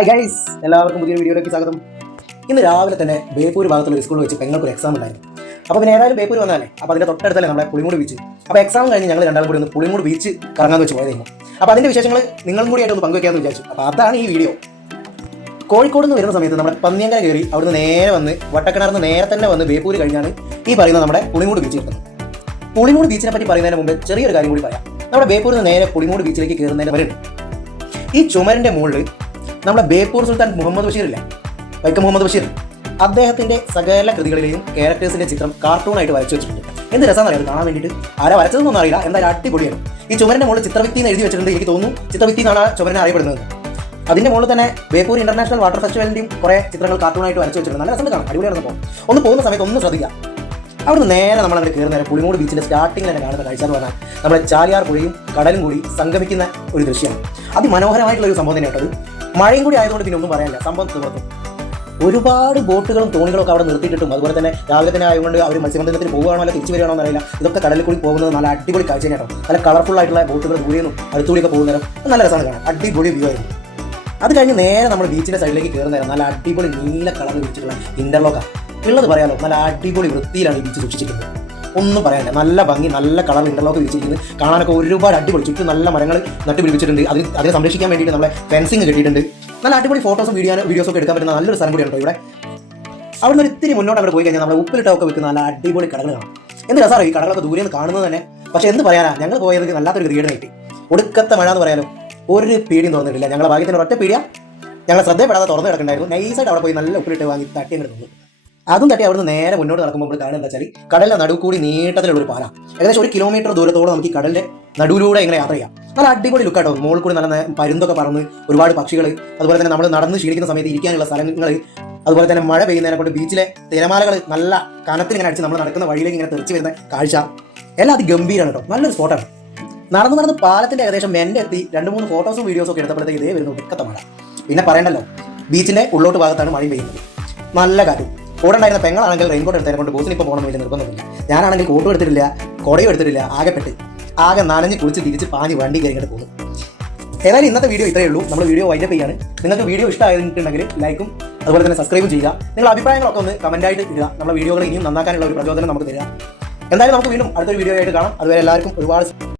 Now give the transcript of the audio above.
Hi guys, എല്ലാവർക്കും പുതിയൊരു വീഡിയോയിലേക്ക് സ്വാഗതം. ഇന്ന് രാവിലെ തന്നെ ബേപ്പൂർ ഭാഗത്തുള്ള ഒരു സ്കൂളിൽ വെച്ച് പെങ്ങൾക്കൊരു എക്സാം ഉണ്ടായിരുന്നു. അപ്പോൾ പിന്നെ ഏതായാലും ബേപ്പൂർ വന്നാലേ അപ്പോൾ അതിൻ്റെ തൊട്ടടുത്തല്ലേ നമ്മുടെ പുളിമൂട് ബീച്ച്. അപ്പോൾ എക്സാം കഴിഞ്ഞ് ഞങ്ങൾ രണ്ടാളും കൂടി ഒന്ന് പുളിമൂട് ബീച്ച് കറങ്ങാൻ വെച്ച് പോയതായിരുന്നു. അപ്പോൾ അതിൻ്റെ വിശേഷങ്ങൾ നിങ്ങളും കൂടി ആയിട്ട് ഒന്ന് പങ്കുവയ്ക്കാമെന്ന് വിചാരിച്ചു. അപ്പോൾ അതാണ് ഈ വീഡിയോ. കോഴിക്കോട് നിന്ന് വരുന്ന സമയത്ത് നമ്മുടെ പന്നിയങ്കര കയറി അവിടുന്ന് നേരെ വന്ന് വട്ടക്കിണർന്ന് നേരെ തന്നെ വന്ന് ബേപ്പൂർ കഴിഞ്ഞാണ് ഈ പറയുന്ന നമ്മുടെ പുളിമൂട് ബീച്ച് കിട്ടുന്നത്. പുളിമൂട് ബീച്ചിനെ പറ്റി പറയുന്നതിന് മുമ്പ് ചെറിയൊരു കാര്യം കൂടി പറയാം. നമ്മുടെ ബേപ്പൂരിൽ നിന്ന് നേരെ പുളിമൂട് ബീച്ചിലേക്ക് കയറുന്നതിന് വരെ ഈ ചുമരിൻ്റെ മുകളിൽ നമ്മുടെ ബേപ്പൂർ സുൽത്താൻ മുഹമ്മദ് ബഷീർ ഇല്ല, വൈക്കം മുഹമ്മദ് ബഷീർ, അദ്ദേഹത്തിൻ്റെ സകല കൃതികളിലെയും ക്യാരക്ടേഴ്സിൻ്റെ ചിത്രം കാർട്ടൂണായിട്ട് വരച്ചു വെച്ചിട്ടുണ്ട്. എന്ത് രസമെന്ന് അറിയാം കാണാൻ വേണ്ടിയിട്ട്. ആരാ വരച്ചതെന്നൊന്നും അറിയില്ല, എന്തായാലും അടിപൊളിയാണ്. ഈ ചുമരിൻ്റെ മുകളിൽ ചിത്രവിത്തി എന്ന് എഴുതി വെച്ചിട്ടുണ്ട്. എനിക്ക് തോന്നുന്നു ചിത്രവിത്തി എന്നാണ് ചുമരിനെ അറിയപ്പെടുന്നത്. അതിൻ്റെ മുകളിൽ തന്നെ ബേപ്പൂർ ഇന്റർനാഷണൽ വാട്ടർ ഫെസ്റ്റിവലിൻ്റെയും കുറേ ചിത്രങ്ങൾ കാർട്ടൂണായിട്ട് വരച്ചു വെച്ചിട്ടുണ്ട്. നല്ല രസം കാണാം, അടിപൊളിയാണ്. ഒന്ന് പോകുന്ന സമയത്ത് ഒന്ന് ശ്രദ്ധിക്കുക. അവിടുന്ന് നേരെ നമ്മൾ അങ്ങനെ കയറുന്ന നേരം പുളിമൂട് ബീച്ചിൻ്റെ സ്റ്റാർട്ടിങ്ങിൽ തന്നെ കാണുന്ന കാഴ്ച എന്ന് പറഞ്ഞാൽ നമ്മുടെ ചാലിയാർ പുഴയും കടലും കൂടി സംഗമിക്കുന്ന ഒരു ദൃശ്യമാണ്. അതിമനോഹരമായിട്ടുള്ള ഒരു സംഭവം തന്നെ കേട്ടത്. മഴയും കൂടി ആയതുകൊണ്ട് പിന്നെ ഒന്നും പറയാനില്ല, സംഭവം തീർന്നു. ഒരുപാട് ബോട്ടുകളും തോണികളും ഒക്കെ അവിടെ നിർത്തിയിട്ടും അതുപോലെ തന്നെ രാവിലെ തന്നെ ആയതുകൊണ്ട് അവർ മത്സ്യബന്ധനത്തിന് പോകുകയാണോ അല്ല തിരിച്ചു വരികയാണോ എന്നറിയില്ല. ഇതൊക്കെ കടലിൽ കൂടി പോകുന്നത് നല്ല അടിപൊളി കാഴ്ച കേട്ടോ. നല്ല കളർഫുൾ ആയിട്ടുള്ള ബോട്ടുകൾ ദൂരെയൊന്നും അടുത്തുകൂടിയൊക്കെ പോകുന്നേരം നല്ല രസമാണ് കാണാൻ, അടിപൊളി വ്യൂ ആയിരുന്നു. അത് കഴിഞ്ഞ് നേരെ നമ്മൾ ബീച്ചിൻ്റെ സൈഡിലേക്ക് കയറുന്ന നേരം നല്ല അടിപൊളി നീല കളർ ബീച്ചുള്ള ഇൻ്റർലോക്കാണ് ഉള്ളത്. പറയാലോ, നല്ല അടിപൊളി വൃത്തിയിലാണ് ഈ ബീച്ച് സൂക്ഷിച്ചിരിക്കുന്നത്. ഒന്നും പറയാനില്ല, നല്ല ഭംഗി, നല്ല കളർ ഇൻ്റർലോക്ക് വിരിച്ചിരിക്കുന്നത് കാണാനൊക്കെ ഒരുപാട് അടിപൊളി. ചുറ്റും നല്ല മരങ്ങൾ നട്ടുപിടിപ്പിച്ചിട്ടുണ്ട്. അതിനെ സംരക്ഷിക്കാൻ വേണ്ടിയിട്ട് നമ്മളെ ഫെൻസിങ് കെട്ടിയിട്ടുണ്ട്. നല്ല അടിപൊളി ഫോട്ടോസും വീഡിയോസൊക്കെ എടുക്കാൻ പറ്റുന്ന നല്ലൊരു സ്ഥലം കൂടിയാണ് ഇവിടെ. അവിടെ നിന്ന് ഇത്തിരി മുന്നോട്ട് അവിടെ പോയി കഴിഞ്ഞാൽ നമ്മളെ ഉപ്പിലിട്ടൊക്കെ വെക്കുന്ന നല്ല അടിപൊളി കടകൾ കാണാം. എന്ത് രസമാണ് ഈ കടകളൊക്കെ ദൂരെ നിന്ന് കാണുന്നത് തന്നെ. പക്ഷേ എന്ത് പറയാനാ, ഞങ്ങൾ പോയത് നല്ലാത്തൊരു ഗതികേട് കിട്ടി. ഒടുക്കത്തെ മഴ എന്ന് പറയാലോ, ഒരു പീടിയും തുറന്നിട്ടില്ല. ഞങ്ങളുടെ ഭാഗ്യത്തിന് ഒറ്റ പീടിയ ഞങ്ങളെ ശ്രദ്ധപ്പെടാതെ തുറന്ന് കിടക്കണ്ടായിരുന്നു. നൈസായിട്ട് അവിടെ പോയി നല്ല ഉപ്പിലിട്ട് വാങ്ങി തട്ടി അങ്ങോട്ട് തോന്നുന്നു. അതും തട്ടി അവിടുന്ന് നേരെ മുന്നോട്ട് നടക്കുമ്പോൾ നമ്മൾ കാണുന്നത് എന്താ വെച്ചാൽ കടലിൻ്റെ നടുവ് കൂടി നീട്ടത്തിലുള്ള ഒരു പാലം. ഏകദേശം 1 കിലോമീറ്റർ ദൂരത്തോടെ നമുക്ക് ഈ കടലിൻ്റെ നടുവിലൂടെ എങ്ങനെ യാത്ര ചെയ്യാം. നല്ല അടിപൊളി ലുക്കാട്ടോ. മുകളിൽ കൂടി നല്ല പരുന്തൊക്കെ പറന്ന് ഒരുപാട് പക്ഷികൾ, അതുപോലെ തന്നെ നമ്മൾ നടന്ന് ക്ഷീണിക്കുന്ന സമയത്ത് ഇരിക്കാനുള്ള സ്ഥലങ്ങൾ, അതുപോലെ തന്നെ മഴ പെയ്യുന്നതിനെ കൊണ്ട് ബീച്ചിലെ തിരമാലകൾ നല്ല കനത്തിൽ ഇങ്ങനെ അടിച്ച് നമ്മൾ നടക്കുന്ന വഴിയിലേക്ക് ഇങ്ങനെ തെറിച്ച് വരുന്ന കാഴ്ച എല്ലാം അതിഗംഭീരമാണ് കേട്ടോ. നല്ലൊരു സ്പോട്ടാണ്. നടന്ന് പാലത്തിൻ്റെ ഏകദേശം എൻ്റെ എത്തി 2-3 ഫോട്ടോസും വീഡിയോസും ഒക്കെ എടുത്തപ്പോഴത്തേക്ക് ഇതേ വരുന്നു ഒടുക്കത്തെ മഴ. പിന്നെ പറയണ്ടല്ലോ, ബീച്ചിൻ്റെ ഉള്ളോട്ട് ഭാഗത്താണ് മഴയും പെയ്യുന്നത്. നല്ല കാറ്റും. കൂടെ ഉണ്ടായിരുന്ന പെങ്ങളാണെങ്കിൽ റെയിൻകോട്ട് എടുത്തതിനെ കൊണ്ട് ബോസിന് ഇപ്പോൾ പോകണം വലിയ നിർബന്ധമില്ല. ഞാനാണെങ്കിൽ കോട്ടും എടുത്തിട്ടില്ല, കുടയും എടുത്തിട്ടില്ല. ആകെ നനഞ്ഞ് കുളിച്ച് തിരിച്ച് പാഞ്ഞ് വണ്ടി കയറിയിട്ട് പോകുന്നു. ഏതായാലും ഇന്നത്തെ വീഡിയോ ഇത്രയേ ഉള്ളൂ. നമ്മൾ വീഡിയോ വൈൻഡപ്പ് ചെയ്യാണ്. നിങ്ങൾക്ക് വീഡിയോ ഇഷ്ടമായിട്ടുണ്ടെങ്കിൽ ലൈക്കും അതുപോലെ തന്നെ സബ്സ്ക്രൈബും ചെയ്യുക. നിങ്ങളുടെ അഭിപ്രായങ്ങളൊക്കെ ഒന്ന് കമൻറ്റായിട്ട് ഇടുക. നമ്മുടെ വീഡിയോകൾ ഇനിയും നന്നാക്കാനുള്ള ഒരു പ്രചോദനം നമുക്ക് തരിക. എന്തായാലും നമുക്ക് വീണ്ടും അടുത്തൊരു വീഡിയോ ആയിട്ട് കാണാം. അതുവരെ എല്ലാവർക്കും ഒരുപാട്